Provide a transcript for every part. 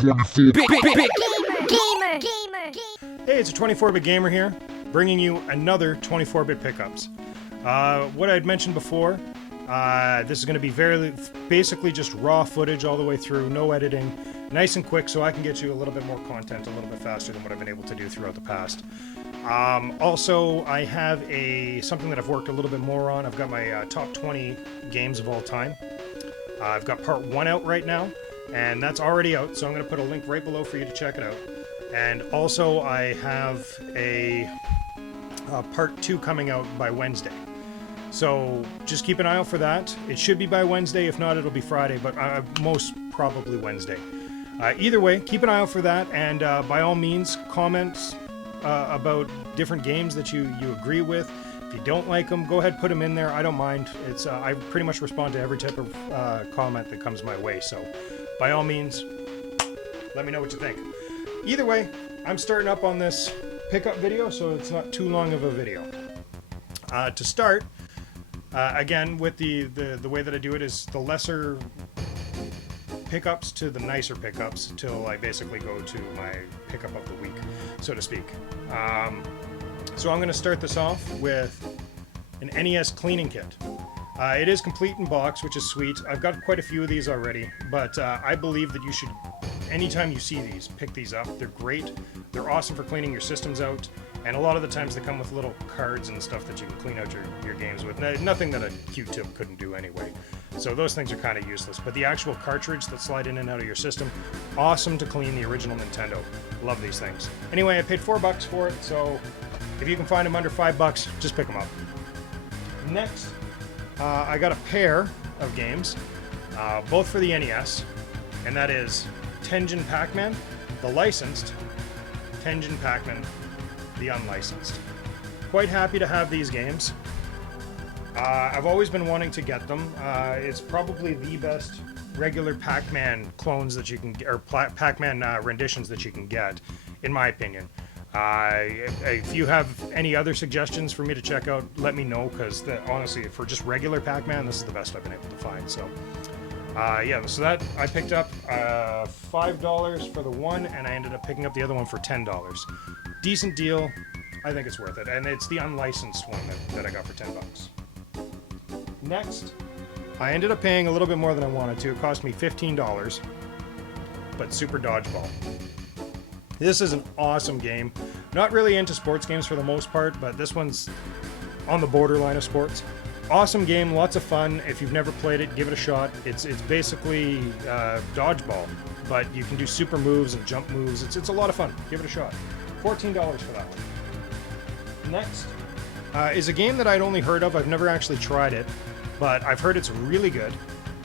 Hey, it's a 24-bit gamer here, bringing you another 24-bit pickups. What I had mentioned before, this is going to be basically just raw footage all the way through, no editing, nice and quick, so I can get you a little bit more content a little bit faster than what I've been able to do throughout the past. Also, I have something that I've worked a little bit more on. I've got my top 20 games of all time. I've got part 1 out right now, and that's already out, so I'm going to put a link right below for you to check it out. And also, I have a part 2 coming out by Wednesday. So just keep an eye out for that. It should be by Wednesday. If not, it'll be Friday, but most probably Wednesday. Either way, keep an eye out for that, and by all means, comment about different games that you agree with. If you don't like them, go ahead, put them in there. I don't mind. I pretty much respond to every type of comment that comes my way. So, by all means, let me know what you think. Either way, I'm starting up on this pickup video, so it's not too long of a video. To start, again, with the way that I do it is the lesser pickups to the nicer pickups till I basically go to my pickup of the week, so to speak. So I'm going to start this off with an NES cleaning kit. It is complete in box, which is sweet. I've got quite a few of these already, but I believe that you should, anytime you see these, pick these up. They're great. They're awesome for cleaning your systems out, and a lot of the times they come with little cards and stuff that you can clean out your games with. Nothing that a Q-tip couldn't do anyway. So those things are kind of useless. But the actual cartridge that slide in and out of your system, awesome to clean the original Nintendo. Love these things. Anyway, I paid $4 for it, so if you can find them under $5, just pick them up. Next, I got a pair of games, both for the NES, and that is Tengen Pac-Man, the licensed, Tengen Pac-Man, the unlicensed. Quite happy to have these games. I've always been wanting to get them. It's probably the best regular Pac-Man clones that you can get, or Pac-Man renditions that you can get, in my opinion. If you have any other suggestions for me to check out, let me know, because honestly, for just regular Pac-Man, this is the best I've been able to find. So, yeah, so that I picked up $5 for the one, and I ended up picking up the other one for $10. Decent deal. I think it's worth it, and it's the unlicensed one that I got for $10. Next, I ended up paying a little bit more than I wanted to. It cost me $15, but Super Dodgeball. This is an awesome game. Not really into sports games for the most part, but this one's on the borderline of sports. Awesome game, lots of fun. If you've never played it, give it a shot. It's basically dodgeball, but you can do super moves and jump moves. It's a lot of fun. Give it a shot. $14 for that one. Next is a game that I'd only heard of. I've never actually tried it, but I've heard it's really good,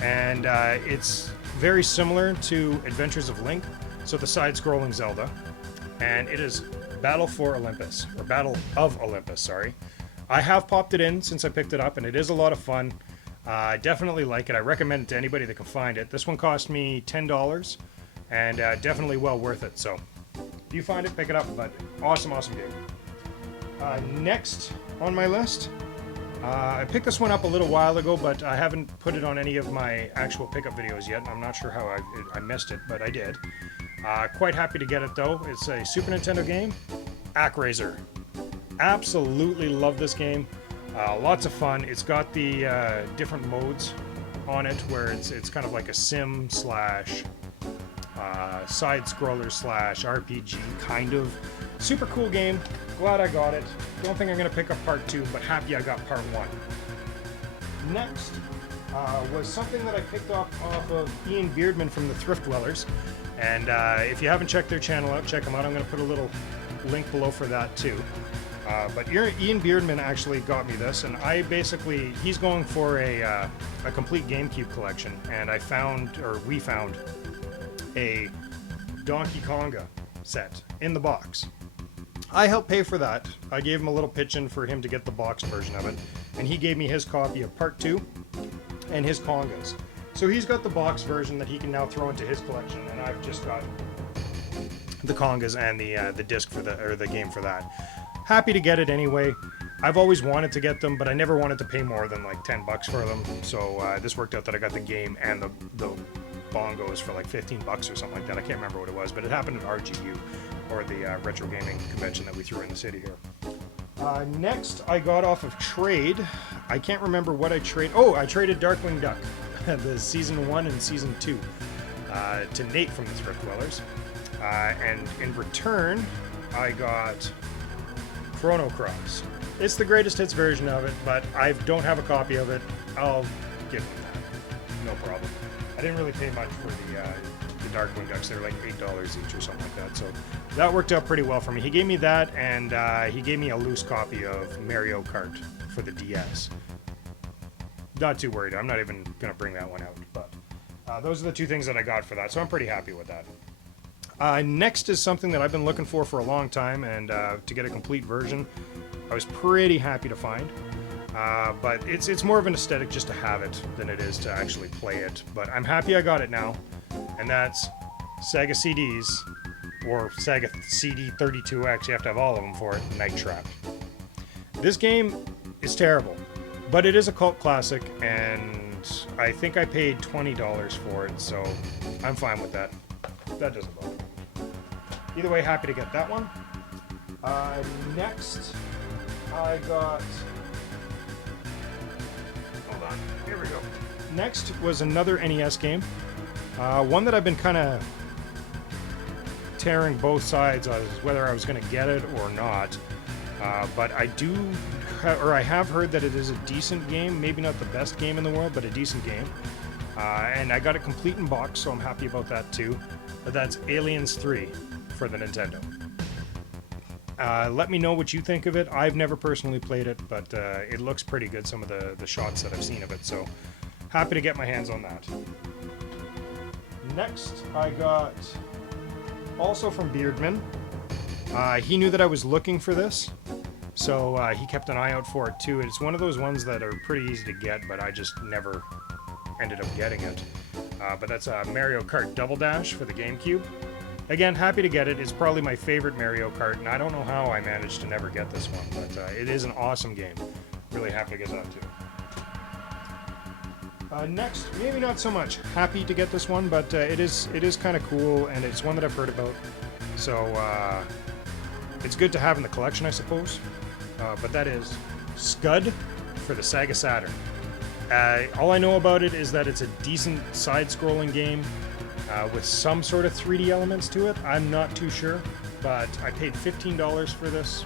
and it's very similar to Adventures of Link, so the side-scrolling Zelda, and it is Battle for Olympus, or Battle of Olympus, sorry. I have popped it in since I picked it up, and it is a lot of fun. I definitely like it. I recommend it to anybody that can find it. This one cost me $10, and definitely well worth it, so if you find it, pick it up, but awesome game. Next on my list, I picked this one up a little while ago, but I haven't put it on any of my actual pickup videos yet, and I'm not sure how I missed it, but I did. Quite happy to get it though. It's a Super Nintendo game, ActRaiser. Absolutely love this game. Lots of fun. It's got the different modes on it, where it's kind of like a sim slash side scroller slash RPG kind of. Super cool game. Glad I got it. Don't think I'm going to pick up part 2, but happy I got part 1. Next was something that I picked up off of Ian Beardman from the Thrift Dwellers. And if you haven't checked their channel out, check them out. I'm going to put a little link below for that too. But Ian Beardman actually got me this, and he's going for a complete GameCube collection, and we found a Donkey Konga set in the box. I helped pay for that. I gave him a little pitch-in for him to get the boxed version of it, and he gave me his copy of Part 2 and his Kongas. So he's got the box version that he can now throw into his collection, and I've just got the Kongas and the disc for the game for that. Happy to get it anyway. I've always wanted to get them, but I never wanted to pay more than like $10 for them. So this worked out that I got the game and the bongos for like 15 bucks or something like that. I can't remember what it was, but it happened at RGU, or the retro gaming convention that we threw in the city here. Next, I got off of trade. I can't remember what I traded. Oh, I traded Darkwing Duck, the season 1 and season 2, to Nate from the Thrift Dwellers. And in return, I got Chrono Cross. It's the greatest hits version of it, but I don't have a copy of it. I'll give him that. No problem. I didn't really pay much for the Darkwing Ducks. They were like $8 each or something like that. So that worked out pretty well for me. He gave me that, and he gave me a loose copy of Mario Kart for the DS. Not too worried. I'm not even going to bring that one out. But those are the two things that I got for that. So I'm pretty happy with that. Next is something that I've been looking for a long time, and to get a complete version, I was pretty happy to find. But it's more of an aesthetic just to have it than it is to actually play it. But I'm happy I got it now, and that's Sega CDs, or Sega CD 32X, you have to have all of them for it, Night Trap. This game is terrible, but it is a cult classic, and I think I paid $20 for it, so I'm fine with that. That doesn't bother me. Either way, happy to get that one. Next, I got... Hold on, here we go. Next was another NES game. One that I've been kind of tearing both sides on, whether I was going to get it or not. But I I have heard that it is a decent game. Maybe not the best game in the world, but a decent game. And I got it complete in box, so I'm happy about that too. But that's Aliens 3 for the Nintendo. Let me know what you think of it. I've never personally played it, but it looks pretty good, some of the shots that I've seen of it, so happy to get my hands on that. Next, I got, also from Beardman, he knew that I was looking for this, so he kept an eye out for it too. It's one of those ones that are pretty easy to get, but I just never ended up getting it. But that's Mario Kart Double Dash for the GameCube. Again, happy to get it. It's probably my favorite Mario Kart, and I don't know how I managed to never get this one, but it is an awesome game. Really happy to get that too. Next, maybe not so much happy to get this one, but it is kind of cool, and it's one that I've heard about. So it's good to have in the collection, I suppose. But that is Scud for the Sega Saturn. All I know about it is that it's a decent side-scrolling game with some sort of 3D elements to it. I'm not too sure, but I paid $15 for this.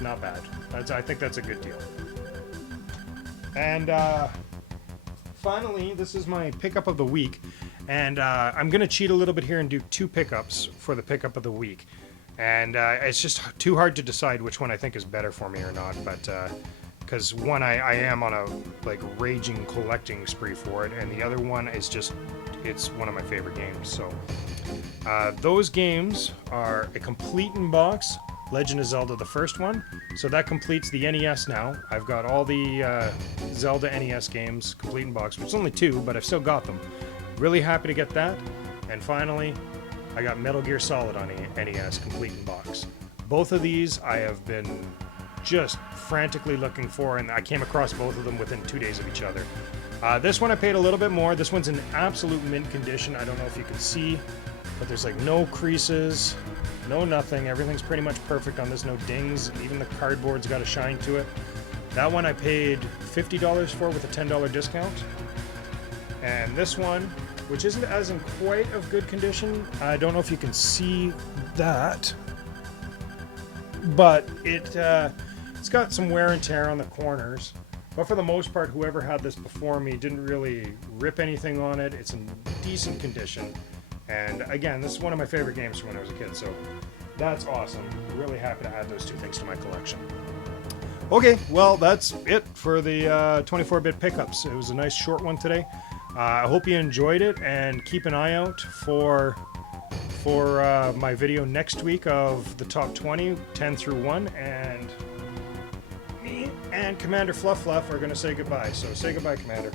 Not bad. I think that's a good deal. And finally, this is my pickup of the week. And I'm going to cheat a little bit here and do 2 pickups for the pickup of the week. And it's just too hard to decide which one I think is better for me or not. But because one, I am on a raging collecting spree for it, and the other one is just, it's one of my favorite games. So those games are a complete in box Legend of Zelda, the first one. So that completes the NES now. I've got all the Zelda NES games complete in box, which is only 2, but I've still got them. Really happy to get that. And finally, I got Metal Gear Solid on NES complete in box. Both of these I have been just frantically looking for, and I came across both of them within 2 days of each other. This one I paid a little bit more. This one's in absolute mint condition. I don't know if you can see, but there's no creases, no nothing. Everything's pretty much perfect on this. No dings. Even the cardboard's got a shine to it. That one I paid $50 for with a $10 discount. And this one, which isn't as in quite of good condition, I don't know if you can see that, but it's got some wear and tear on the corners. But for the most part, whoever had this before me didn't really rip anything on it. It's in decent condition. And again, this is one of my favorite games from when I was a kid, so that's awesome. Really happy to add those 2 things to my collection. Okay, well, that's it for the 24-bit pickups. It was a nice short one today. I hope you enjoyed it, and keep an eye out for my video next week of the top 20, 10 through 1, and me and Commander Fluff Fluff are going to say goodbye. So say goodbye, Commander.